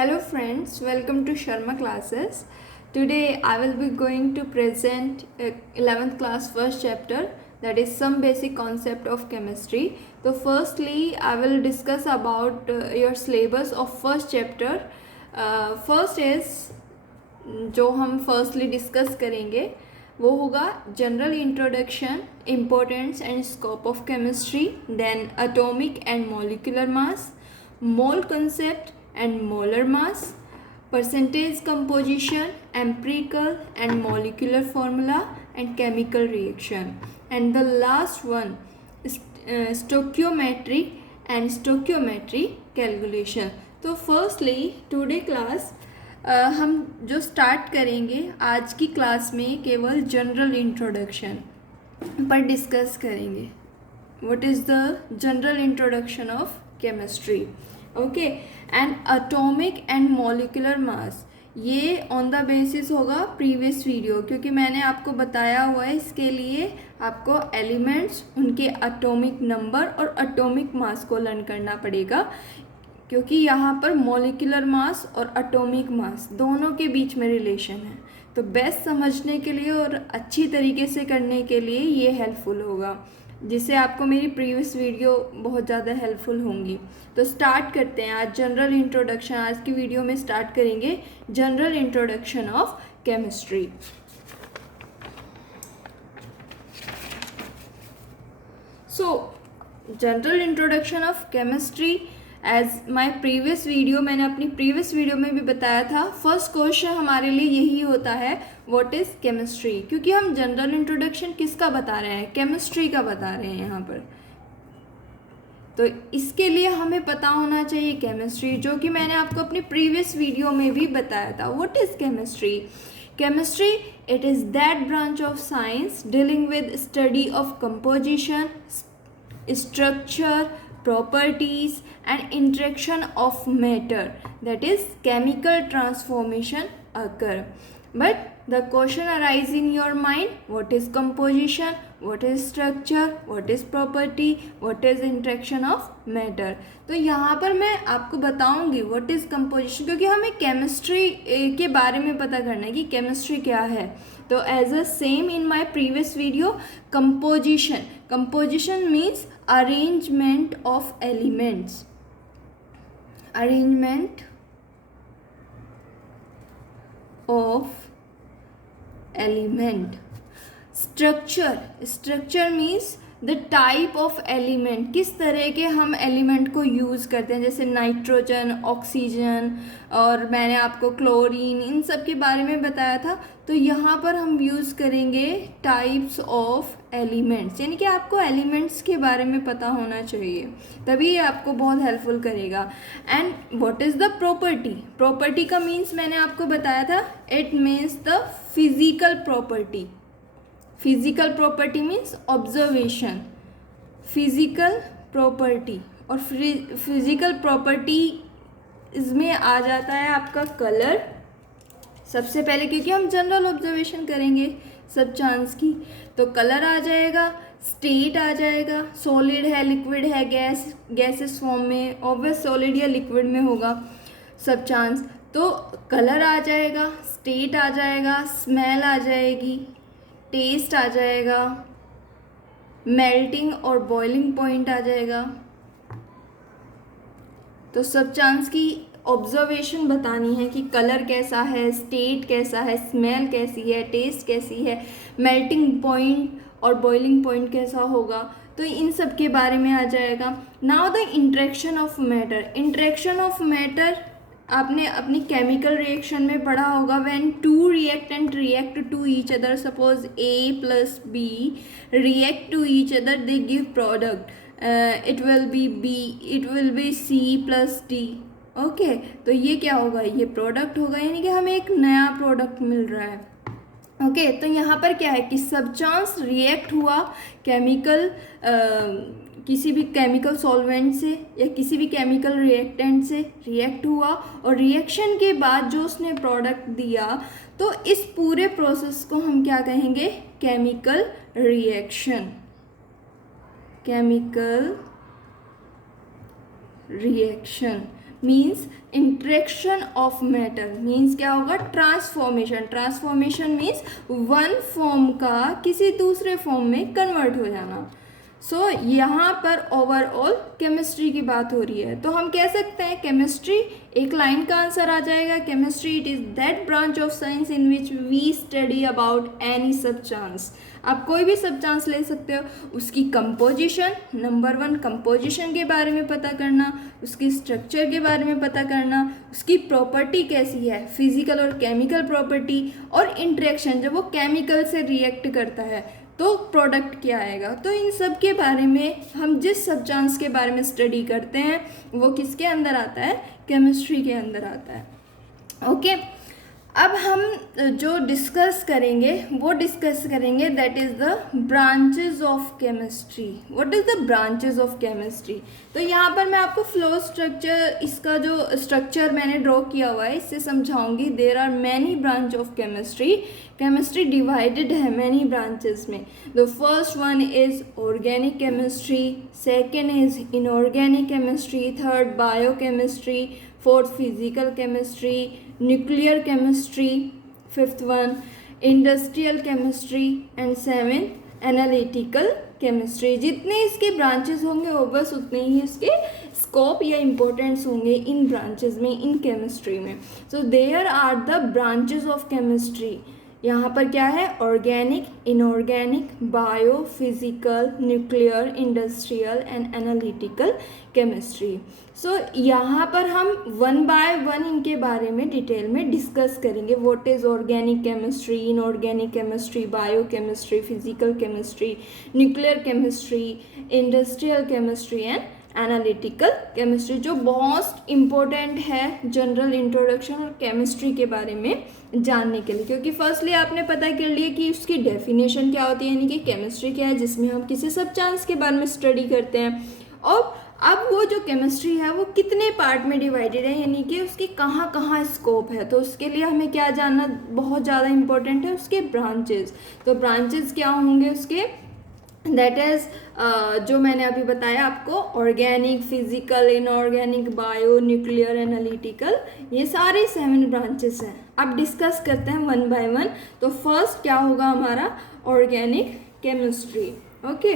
Hello friends, welcome to Sharma classes. Today I will be going to present 11th class first chapter, that is some basic concept of chemistry. So firstly I will discuss about your syllabus of first chapter. First is जो हम firstly discuss करेंगे वो होगा general introduction, importance and scope of chemistry, then atomic and molecular mass, mole concept and molar mass, percentage composition, empirical and molecular formula, and chemical reaction, and the last one is stoichiometry and stoichiometry calculation. तो firstly today class हम जो start करेंगे आज की class में केवल general introduction पर discuss करेंगे. What is the general introduction of chemistry, okay, and atomic and molecular मास. ये ऑन द बेसिस होगा प्रीवियस वीडियो, क्योंकि मैंने आपको बताया हुआ है इसके लिए आपको एलिमेंट्स, उनके एटॉमिक नंबर और एटॉमिक मास को लर्न करना पड़ेगा, क्योंकि यहाँ पर मॉलिक्यूलर मास और एटॉमिक मास दोनों के बीच में रिलेशन है. तो बेस्ट समझने के लिए और अच्छी तरीके से करने के लिए ये हेल्पफुल होगा, जिससे आपको मेरी प्रीवियस वीडियो बहुत ज़्यादा हेल्पफुल होंगी. तो स्टार्ट करते हैं आज जनरल इंट्रोडक्शन. आज की वीडियो में स्टार्ट करेंगे general introduction of chemistry. So general introduction of chemistry, as my previous video, मैंने अपनी प्रीवियस वीडियो में भी बताया था, फर्स्ट क्वेश्चन हमारे लिए यही होता है, व्हाट इज़ केमिस्ट्री, क्योंकि हम जनरल इंट्रोडक्शन किसका बता रहे हैं, केमिस्ट्री का बता रहे हैं यहाँ पर. तो इसके लिए हमें पता होना चाहिए केमिस्ट्री, जो कि मैंने आपको अपनी प्रीवियस वीडियो में भी बताया था. What is chemistry? Chemistry, it is that branch of science dealing with study of composition, structure, properties and interaction of matter, that is chemical transformation occur. But the question arise in your mind, what is composition, what is structure, what is property, what is interaction of matter. तो यहाँ पर मैं आपको बताऊँगी what is composition, क्योंकि हमें chemistry के बारे में पता करना है कि केमिस्ट्री क्या है. तो as a same in my previous video, composition means arrangement of elements, arrangement of element. Structure means the type of element, किस तरह के हम एलिमेंट को यूज़ करते हैं, जैसे नाइट्रोजन, ऑक्सीजन, और मैंने आपको क्लोरीन, इन सब के बारे में बताया था. तो यहाँ पर हम यूज़ करेंगे टाइप्स ऑफ एलिमेंट्स, यानी कि आपको एलिमेंट्स के बारे में पता होना चाहिए, तभी ये आपको बहुत हेल्पफुल करेगा. And what is the property का मीन्स मैंने आपको बताया था, it means the physical property. Physical property means observation, physical property. और फिजिकल प्रॉपर्टी इसमें आ जाता है आपका कलर सबसे पहले, क्योंकि हम जनरल ऑब्जर्वेशन करेंगे सब चांस की. तो कलर आ जाएगा, स्टेट आ जाएगा, सॉलिड है, लिक्विड है, गैसेस फॉर्म में, ऑब्वियस सॉलिड या लिक्विड में होगा सब चांस. तो कलर आ जाएगा, स्टेट आ जाएगा, स्मेल आ जाएगी, टेस्ट आ जाएगा, मेल्टिंग और बॉइलिंग पॉइंट आ जाएगा. तो सब चांस की ऑब्जर्वेशन बतानी है कि कलर कैसा है, स्टेट कैसा है, स्मेल कैसी है, टेस्ट कैसी है, मेल्टिंग पॉइंट और बॉइलिंग पॉइंट कैसा होगा. तो इन सब के बारे में आ जाएगा. Now the interaction of matter आपने अपनी केमिकल रिएक्शन में पढ़ा होगा. When two reactant react to each other, suppose A plus B react to each other, they give product, it will be C plus D. Okay, तो ये क्या होगा, ये प्रोडक्ट होगा, यानी कि हमें एक नया प्रोडक्ट मिल रहा है. ओके, तो यहाँ पर क्या है कि सब चांस रिएक्ट हुआ केमिकल, किसी भी केमिकल सॉल्वेंट से या किसी भी केमिकल रिएक्टेंट से रिएक्ट हुआ, और रिएक्शन के बाद जो उसने प्रोडक्ट दिया, तो इस पूरे प्रोसेस को हम क्या कहेंगे, chemical reaction. Chemical reaction means interaction of matter, means क्या होगा, transformation. Transformation means one form का किसी दूसरे फॉर्म में कन्वर्ट हो जाना। सो यहाँ पर ओवरऑल केमिस्ट्री की बात हो रही है, तो हम कह सकते हैं केमिस्ट्री, एक लाइन का आंसर आ जाएगा, chemistry it is that branch of science in which we study about any substance. आप कोई भी सब्सटेंस ले सकते हो, उसकी कंपोजिशन, नंबर 1 कंपोजिशन के बारे में पता करना, उसकी स्ट्रक्चर के बारे में पता करना, उसकी प्रॉपर्टी कैसी है, फिजिकल और केमिकल प्रॉपर्टी, और इंटरेक्शन, जब वो केमिकल से रिएक्ट करता है तो प्रोडक्ट क्या आएगा। तो इन सब के बारे में हम जिस सब्सटेंस के बारे में स्टडी करते हैं वो किसके अंदर आता है, केमिस्ट्री के अंदर आता है। ओके, अब हम जो डिस्कस करेंगे वो डिस्कस करेंगे that is the branches of chemistry. What is the branches of chemistry. तो यहाँ पर मैं आपको फ्लो स्ट्रक्चर, इसका जो स्ट्रक्चर मैंने ड्रॉ किया हुआ है इससे समझाऊंगी। There are many branch of chemistry, chemistry divided है मैनी ब्रांचेस में। The first one is organic chemistry, second is inorganic chemistry, third biochemistry, fourth physical chemistry, nuclear chemistry, fifth one industrial chemistry, and seventh analytical chemistry. जितने इसके branches होंगे वो बस उतने ही इसके scope या इम्पोर्टेंस होंगे इन ब्रांचेस में, इन केमिस्ट्री में। So there are the branches of chemistry. यहाँ पर क्या है, organic, inorganic, bio, physical, nuclear, industrial and analytical chemistry. So यहाँ पर हम वन बाय वन इनके बारे में डिटेल में डिस्कस करेंगे। What is organic chemistry, inorganic chemistry, bio chemistry, physical chemistry, nuclear chemistry, industrial chemistry and analytical chemistry, जो बहुत इम्पोर्टेंट है जनरल इंट्रोडक्शन और केमिस्ट्री के बारे में जानने के लिए। क्योंकि फर्स्टली आपने पता कर लिया कि उसकी डेफिनेशन क्या होती है, यानी कि केमिस्ट्री क्या है, जिसमें हम किसी सब्सटेंस के बारे में स्टडी करते हैं। और अब वो जो केमिस्ट्री है वो कितने पार्ट में डिवाइडेड है, यानी कि उसकी कहाँ कहाँ स्कोप है। तो उसके लिए हमें क्या जानना बहुत ज़्यादा इम्पोर्टेंट है, उसके ब्रांचेस। तो ब्रांचेस क्या होंगे उसके, दैट इज़ जो मैंने अभी बताया आपको, organic, physical, inorganic, bio, nuclear, analytical, ये सारे 7 ब्रांचेस हैं। अब डिस्कस करते हैं वन बाय वन। तो फर्स्ट क्या होगा हमारा, organic chemistry. Okay,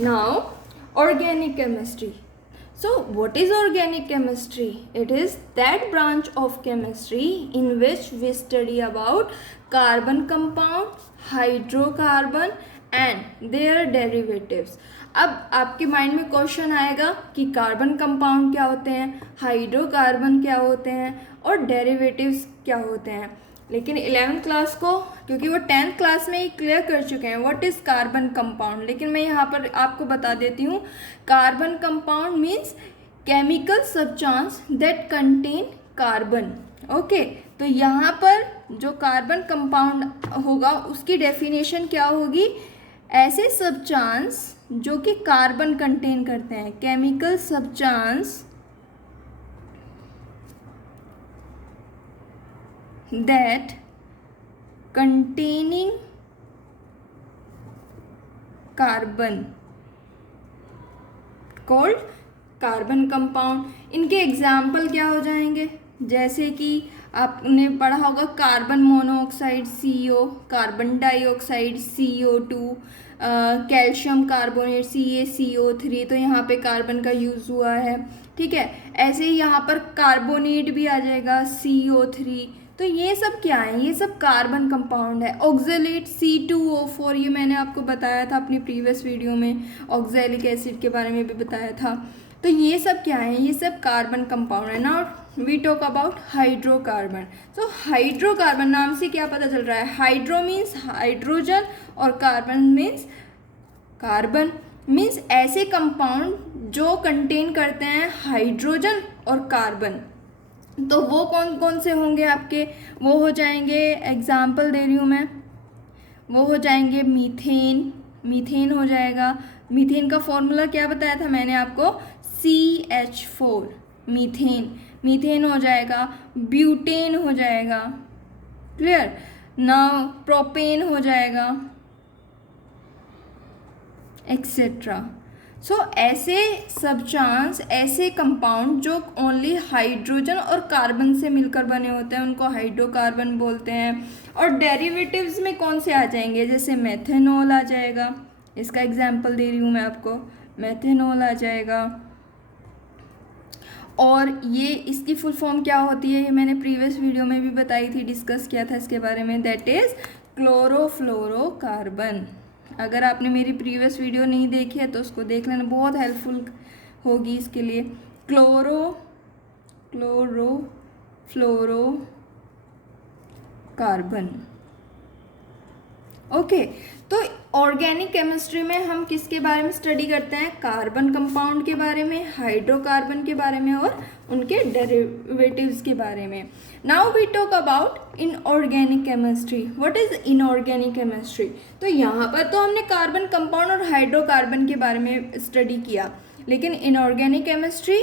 now organic chemistry. So what is organic chemistry? It is that branch of chemistry in which we study about carbon compound, hydrocarbon and their derivatives. अब आपके mind में question आएगा कि carbon compound क्या होते हैं, hydrocarbon क्या होते हैं और डेरिवेटिव्स क्या होते हैं। लेकिन 11th क्लास को, क्योंकि वो 10th क्लास में ही क्लियर कर चुके हैं व्हाट इज़ कार्बन कंपाउंड, लेकिन मैं यहाँ पर आपको बता देती हूँ। Carbon compound means chemical substance that contain carbon. Okay, तो यहाँ पर जो कार्बन कंपाउंड होगा उसकी डेफिनेशन क्या होगी, ऐसे सब्सटेंस जो कि कार्बन कंटेन करते हैं, chemical substance that containing carbon called carbon compound. इनके एग्जाम्पल क्या हो जाएंगे, जैसे कि आपने पढ़ा होगा carbon monoxide CO, carbon dioxide CO2, calcium carbonate CaCO3, तो यहाँ पे कार्बन का यूज़ हुआ है। ठीक है, ऐसे ही यहाँ पर कार्बोनेट भी आ जाएगा CO3। तो ये सब क्या है, ये सब कार्बन कंपाउंड है। ऑक्जेलेट C2O4, ये मैंने आपको बताया था अपनी प्रीवियस वीडियो में, ऑक्जेलिक एसिड के बारे में भी बताया था। तो ये सब क्या है, ये सब कार्बन कंपाउंड है। Now we talk about hydrocarbon. So hydrocarbon नाम से क्या पता चल रहा है, हाइड्रो मीन्स हाइड्रोजन और कार्बन मीन्स कार्बन, मीन्स ऐसे कंपाउंड जो कंटेन करते हैं हाइड्रोजन और कार्बन। तो वो कौन कौन से होंगे आपके, वो हो जाएंगे, एग्जाम्पल दे रही हूँ मैं, वो हो जाएंगे मीथेन, मीथेन हो जाएगा। मीथेन का फॉर्मूला क्या बताया था मैंने आपको, CH4, मीथेन, मीथेन हो जाएगा। ब्यूटेन हो जाएगा, क्लियर ना, प्रोपेन हो जाएगा, एक्सेट्रा। सो ऐसे सब्सटेंस, ऐसे कंपाउंड जो ओनली हाइड्रोजन और कार्बन से मिलकर बने होते हैं उनको हाइड्रोकार्बन बोलते हैं। और डेरिवेटिव्स में कौन से आ जाएंगे, जैसे मेथेनॉल आ जाएगा, इसका एग्जांपल दे रही हूँ मैं आपको, मेथेनॉल आ जाएगा। और ये इसकी फुल फॉर्म क्या होती है, ये मैंने प्रीवियस वीडियो में भी बताई थी, डिस्कस किया था इसके बारे में, दैट इज़ क्लोरोफ्लोरोकार्बन। अगर आपने मेरी प्रीवियस वीडियो नहीं देखी है तो उसको देख लेना, बहुत हेल्पफुल होगी इसके लिए। क्लोरोफ्लोरोकार्बन। ओके, तो ऑर्गेनिक केमिस्ट्री में हम किसके बारे में स्टडी करते हैं, कार्बन कंपाउंड के बारे में, हाइड्रोकार्बन के बारे में और उनके डेरिवेटिव्स के बारे में। Now we talk about inorganic chemistry. What is inorganic chemistry? तो यहाँ पर तो हमने कार्बन कंपाउंड और हाइड्रोकार्बन के बारे में स्टडी किया, लेकिन inorganic chemistry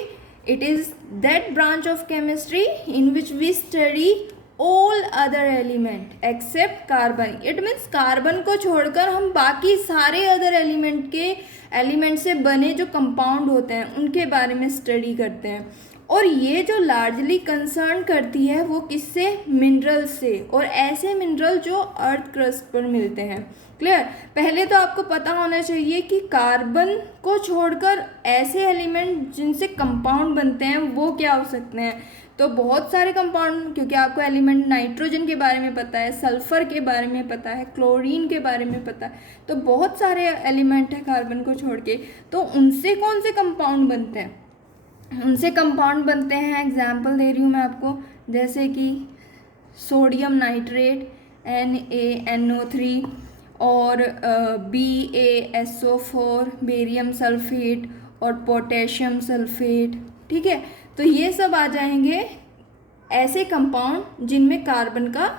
it is that branch of chemistry in which we study all other element except carbon. It means carbon को छोड़कर हम बाकी सारे अदर एलिमेंट से बने जो कंपाउंड होते हैं उनके बारे में स्टडी करते हैं। और ये जो लार्जली कंसर्न करती है वो किससे, मिनरल से, और ऐसे मिनरल जो अर्थ क्रस्ट पर मिलते हैं। क्लियर? पहले तो आपको पता होना चाहिए कि कार्बन को छोड़कर ऐसे एलिमेंट जिनसे कंपाउंड बनते हैं वो क्या हो सकते हैं। तो बहुत सारे कंपाउंड, क्योंकि आपको एलिमेंट नाइट्रोजन के बारे में पता है, सल्फर के बारे में पता है, क्लोरीन के बारे में पता है, तो बहुत सारे एलिमेंट हैं कार्बन को छोड़ के। तो उनसे कौन से कंपाउंड बनते हैं, उनसे कंपाउंड बनते हैं, एग्जाम्पल दे रही हूँ मैं आपको, जैसे कि सोडियम नाइट्रेट NaNO3 और BaSO4 बेरियम सल्फेट और पोटेशियम सल्फेट। ठीक है, तो ये सब आ जाएंगे ऐसे कंपाउंड जिनमें कार्बन का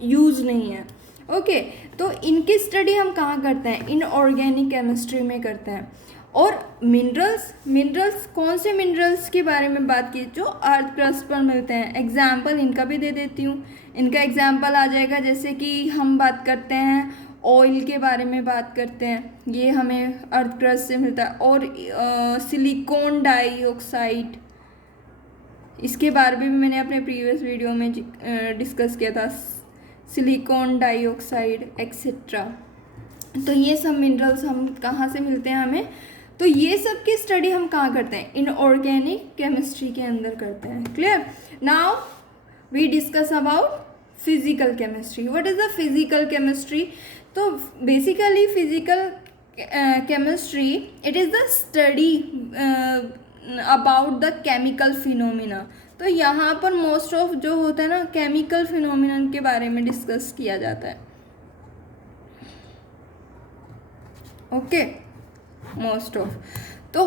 यूज़ नहीं है। ओके, तो इनकी स्टडी हम कहाँ करते हैं, इनऑर्गेनिक केमिस्ट्री में करते हैं। और मिनरल्स कौन से मिनरल्स के बारे में बात की, जो अर्थ क्रस्ट पर मिलते हैं। एग्जाम्पल इनका भी दे देती हूँ, इनका एग्जाम्पल आ जाएगा, जैसे कि हम बात करते हैं ऑयल के बारे में बात करते हैं, ये हमें अर्थ क्रस्ट से मिलता है। और सिलिकॉन डाइऑक्साइड, इसके बारे में भी मैंने अपने प्रीवियस वीडियो में डिस्कस किया था, सिलिकॉन डाइऑक्साइड एक्सेट्रा। तो ये सब मिनरल्स हम कहाँ से मिलते हैं हमें, तो ये सब की स्टडी हम कहाँ करते हैं, इनऑर्गेनिक केमिस्ट्री के अंदर करते हैं। Clear? Now we discuss about physical chemistry. What is the physical chemistry? तो basically physical chemistry it is the study about the chemical phenomena. तो यहाँ पर मोस्ट ऑफ जो होता है ना, केमिकल फिनोमिना के बारे में डिस्कस किया जाता है। Okay, most of. तो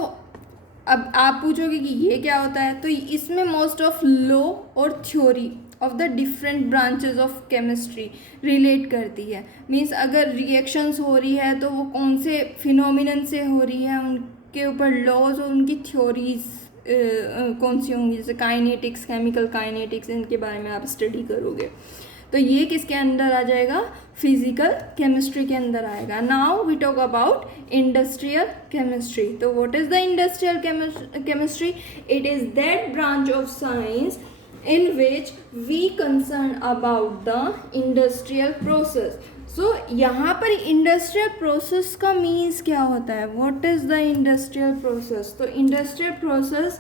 अब आप पूछोगे कि ये क्या होता है, तो इसमें मोस्ट ऑफ लॉ और theory of the different branches of chemistry relate करती है। मीन्स अगर रिएक्शंस हो रही है तो वो कौन से फिनोमिनन से हो रही है, उनके ऊपर लॉज और उनकी थ्योरीज कौन सी होंगी, जैसे काइनेटिक्स, केमिकल काइनेटिक्स, इनके बारे में आप स्टडी करोगे। तो ये किसके अंदर आ जाएगा, फिजिकल केमिस्ट्री के अंदर आएगा। Now we talk about industrial chemistry. तो what is the industrial chemistry? It is that branch of science in which we concern about the industrial process. So यहाँ पर इंडस्ट्रियल प्रोसेस का मीन्स क्या होता है, what is the industrial process? तो industrial process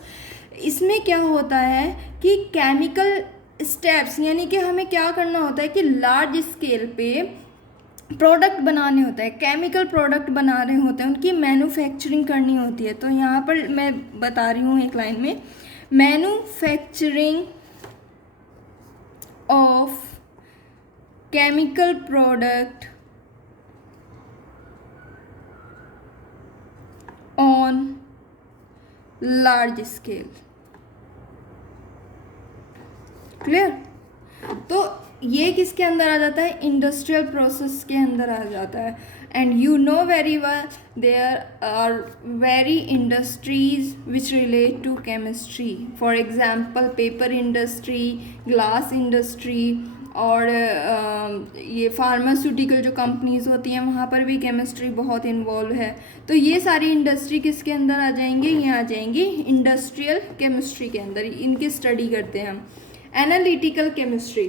इसमें क्या होता है कि केमिकल स्टेप्स, यानी कि हमें क्या करना होता है कि लार्ज स्केल पे प्रोडक्ट बनाने होता है, केमिकल प्रोडक्ट बना रहे होते हैं, उनकी मैन्युफैक्चरिंग करनी होती है। तो यहाँ पर मैं बता रही हूँ एक लाइन में, manufacturing of chemical product on large scale. Clear? तो ये किसके अंदर आ जाता है, इंडस्ट्रियल प्रोसेस के अंदर आ जाता है। And you know very well there are very industries which relate to chemistry. For example paper industry, glass industry और ये फार्मास्यूटिकल जो कंपनीज होती हैं वहाँ पर भी केमिस्ट्री बहुत इन्वॉल्व है। तो ये सारी इंडस्ट्री किसके अंदर आ जाएंगे, ये आ जाएंगी इंडस्ट्रियल केमिस्ट्री के अंदर, इनकी स्टडी करते हैं हम। Analytical chemistry,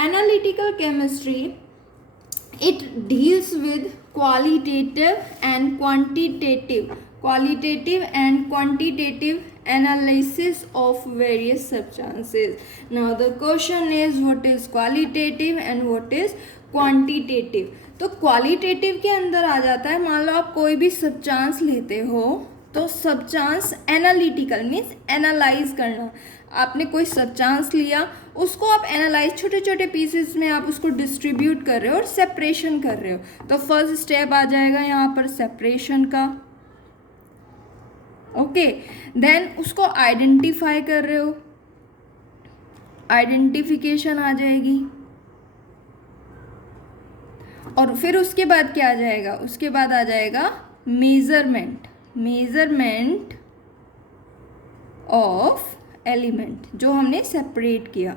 analytical chemistry it deals with qualitative and quantitative analysis of various substances. Now the question is, what is qualitative and what is quantitative? तो क्वालिटेटिव के अंदर आ जाता है, मान लो आप कोई भी सब्सटेंस लेते हो तो सब्सटेंस एनालिटिकल मीन्स एनालाइज करना। आपने कोई सब्सटेंस लिया, उसको आप एनालाइज, छोटे छोटे पीसेस में आप उसको डिस्ट्रीब्यूट कर रहे हो और सेपरेशन कर रहे हो। तो फर्स्ट स्टेप आ जाएगा यहाँ पर सेपरेशन का, ओके। देन उसको आइडेंटिफाई कर रहे हो, आइडेंटिफिकेशन आ जाएगी। और फिर उसके बाद क्या आ जाएगा, उसके बाद आ जाएगा मेजरमेंट, मेजरमेंट ऑफ एलिमेंट जो हमने सेपरेट किया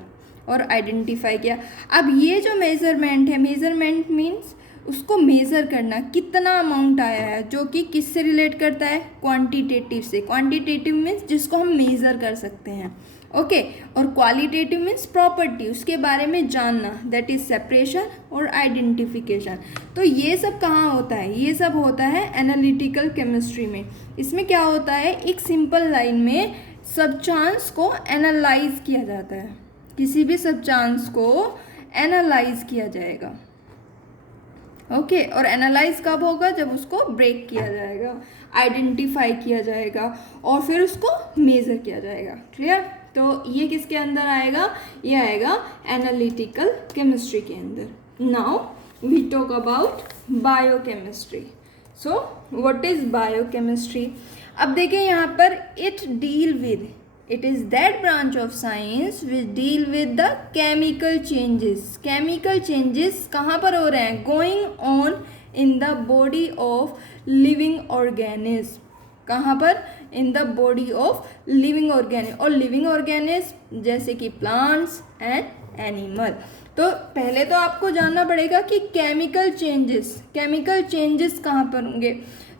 और आइडेंटिफाई किया। अब ये जो मेजरमेंट है, मेजरमेंट मीन्स उसको मेज़र करना, कितना अमाउंट आया है, जो कि किससे रिलेट करता है, क्वांटिटेटिव से। क्वांटिटेटिव मीन्स जिसको हम मेज़र कर सकते हैं, ओके। और क्वालिटेटिव मीन्स प्रॉपर्टी, उसके बारे में जानना, दैट इज सेपरेशन और आइडेंटिफिकेशन। तो ये सब कहाँ होता है, ये सब होता है एनालिटिकल केमिस्ट्री में। इसमें क्या होता है, एक सिंपल लाइन में सब्सटेंस को एनालाइज किया जाता है, किसी भी सब्सटेंस को एनालाइज किया जाएगा, ओके। और एनालाइज कब होगा, जब उसको ब्रेक किया जाएगा, आइडेंटिफाई किया जाएगा और फिर उसको मेज़र किया जाएगा। क्लियर? तो ये किसके अंदर आएगा, ये आएगा एनालिटिकल केमिस्ट्री के अंदर। Now we talk about biochemistry. So what is biochemistry? अब देखिए यहाँ पर it deal with, it is that branch of science which deal with the chemical changes. Chemical changes कहाँ पर हो रहे हैं, going on in the body of living organism. कहाँ पर, in the body of living organism. और living organism जैसे कि प्लांट्स एंड एनिमल। तो पहले तो आपको जानना पड़ेगा कि केमिकल चेंजेस कहाँ पर होंगे।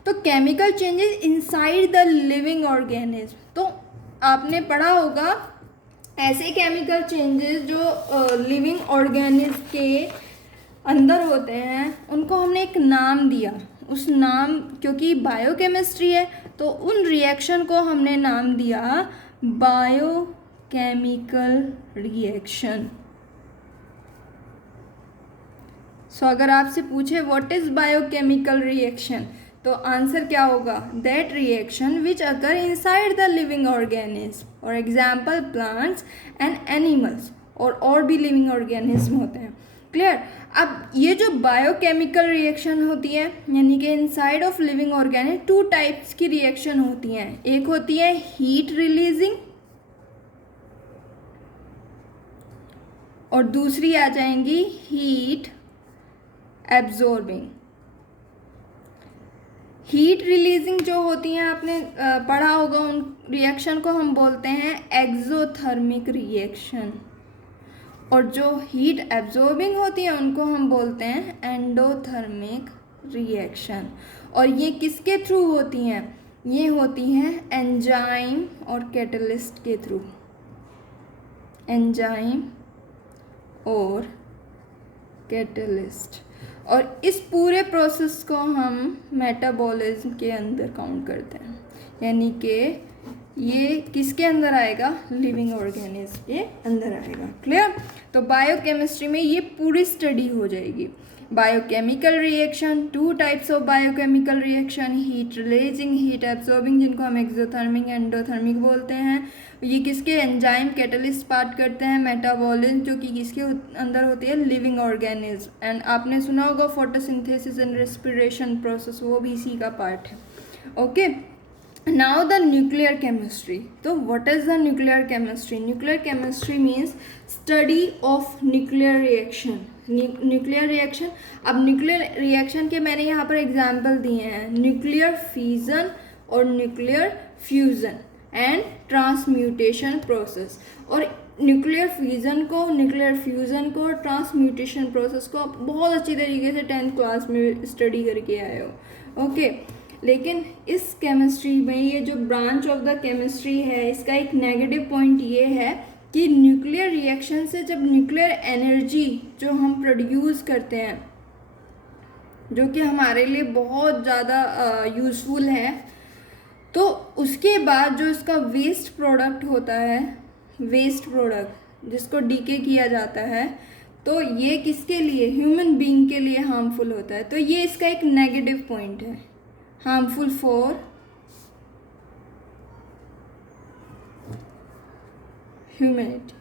तो chemical changes inside the living organism. तो आपने पढ़ा होगा ऐसे केमिकल चेंजेस जो लिविंग ऑर्गेनिज्म के अंदर होते हैं, उनको हमने एक नाम दिया। उस नाम, क्योंकि बायोकेमिस्ट्री है तो उन रिएक्शन को हमने नाम दिया बायोकेमिकल रिएक्शन। सो अगर आपसे पूछे व्हाट इज बायोकेमिकल रिएक्शन, तो आंसर क्या होगा, that reaction which occur inside the living organism. और एग्जाम्पल प्लांट्स एंड एनिमल्स, और भी लिविंग ऑर्गेनिज्म होते हैं। क्लियर? अब ये जो बायोकेमिकल रिएक्शन होती है, यानी कि inside of living organism, two types की रिएक्शन होती हैं। एक होती है हीट रिलीजिंग और दूसरी आ जाएंगी हीट एब्जॉर्बिंग। हीट रिलीजिंग जो होती हैं, आपने पढ़ा होगा, उन रिएक्शन को हम बोलते हैं एक्सोथर्मिक रिएक्शन। और जो हीट एब्जॉर्बिंग होती है उनको हम बोलते हैं एंडोथर्मिक रिएक्शन। और ये किसके थ्रू होती हैं, ये होती हैं एंजाइम और कैटलिस्ट के थ्रू। एंजाइम और कैटलिस्ट। और इस पूरे प्रोसेस को हम मेटाबॉलिज्म के अंदर काउंट करते हैं, यानी कि ये किसके अंदर आएगा, लिविंग ऑर्गेनिज्म के अंदर आएगा। क्लियर? तो बायोकेमिस्ट्री में ये पूरी स्टडी हो जाएगी। Biochemical reaction, two types of biochemical reaction, heat releasing, heat absorbing, जिनको हम एक्सोथर्मिक एंडोथर्मिक बोलते हैं। ये किसके, एंजाइम कैटलिस्ट पार्ट करते हैं, मेटाबॉलिज्म जो कि किसके अंदर होती है, लिविंग ऑर्गेनिज्म। एंड आपने सुना होगा फोटोसिंथेसिस एंड रेस्पिरेशन प्रोसेस, वो भी इसी का पार्ट है, okay. Now the nuclear chemistry. So what is the nuclear chemistry? Nuclear chemistry means study of nuclear reaction. Nuclear reaction. अब nuclear reaction के मैंने यहाँ पर एग्जाम्पल दिए हैं, nuclear fission और nuclear fusion and transmutation process। और न्यूक्लियर फ्यूज़न को, ट्रांसम्यूटेशन प्रोसेस को आप बहुत अच्छी तरीके से 10th क्लास में स्टडी करके आए हो। ओके, लेकिन इस केमिस्ट्री में ये जो ब्रांच ऑफ द केमिस्ट्री है, इसका एक नेगेटिव पॉइंट ये है कि न्यूक्लियर रिएक्शन से जब न्यूक्लियर एनर्जी जो हम प्रोड्यूस करते हैं, जो कि हमारे लिए बहुत ज़्यादा यूज़फुल है, तो उसके बाद जो इसका वेस्ट प्रोडक्ट होता है, वेस्ट प्रोडक्ट जिसको डीके किया जाता है, तो ये किसके लिए, ह्यूमन बीइंग के लिए हार्मफुल होता है। तो ये इसका एक नेगेटिव पॉइंट है, हार्मफुल फॉर ह्यूमैनिटी,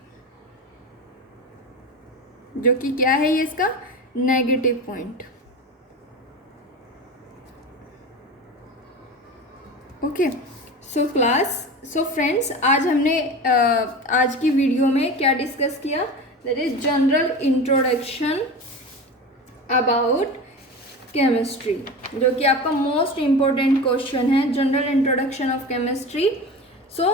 जो कि क्या है, ये इसका negative point. Okay, so friends, आज हमने आज की वीडियो में क्या डिस्कस किया, that is general introduction about chemistry, जो कि आपका मोस्ट इम्पोर्टेंट क्वेश्चन है, जनरल इंट्रोडक्शन ऑफ केमिस्ट्री। सो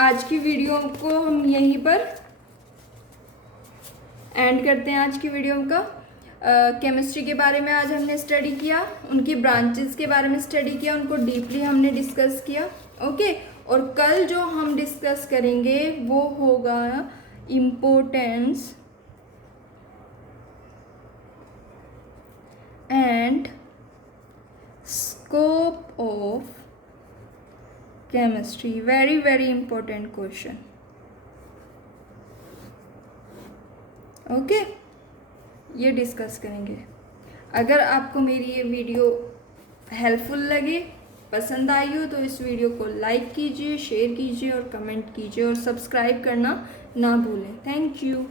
आज की वीडियो को हम यहीं पर एंड करते हैं। आज की वीडियो का केमिस्ट्री के बारे में आज हमने स्टडी किया, उनकी ब्रांचेस के बारे में स्टडी किया, उनको डीपली हमने डिस्कस किया। ओके, और कल जो हम डिस्कस करेंगे वो होगा importance and scope of chemistry, very very important question. Okay, ये डिस्कस करेंगे। अगर आपको मेरी ये वीडियो हेल्पफुल लगे, पसंद आई हो, तो इस वीडियो को लाइक कीजिए, शेयर कीजिए और कमेंट कीजिए और सब्सक्राइब करना ना भूलें। Thank you.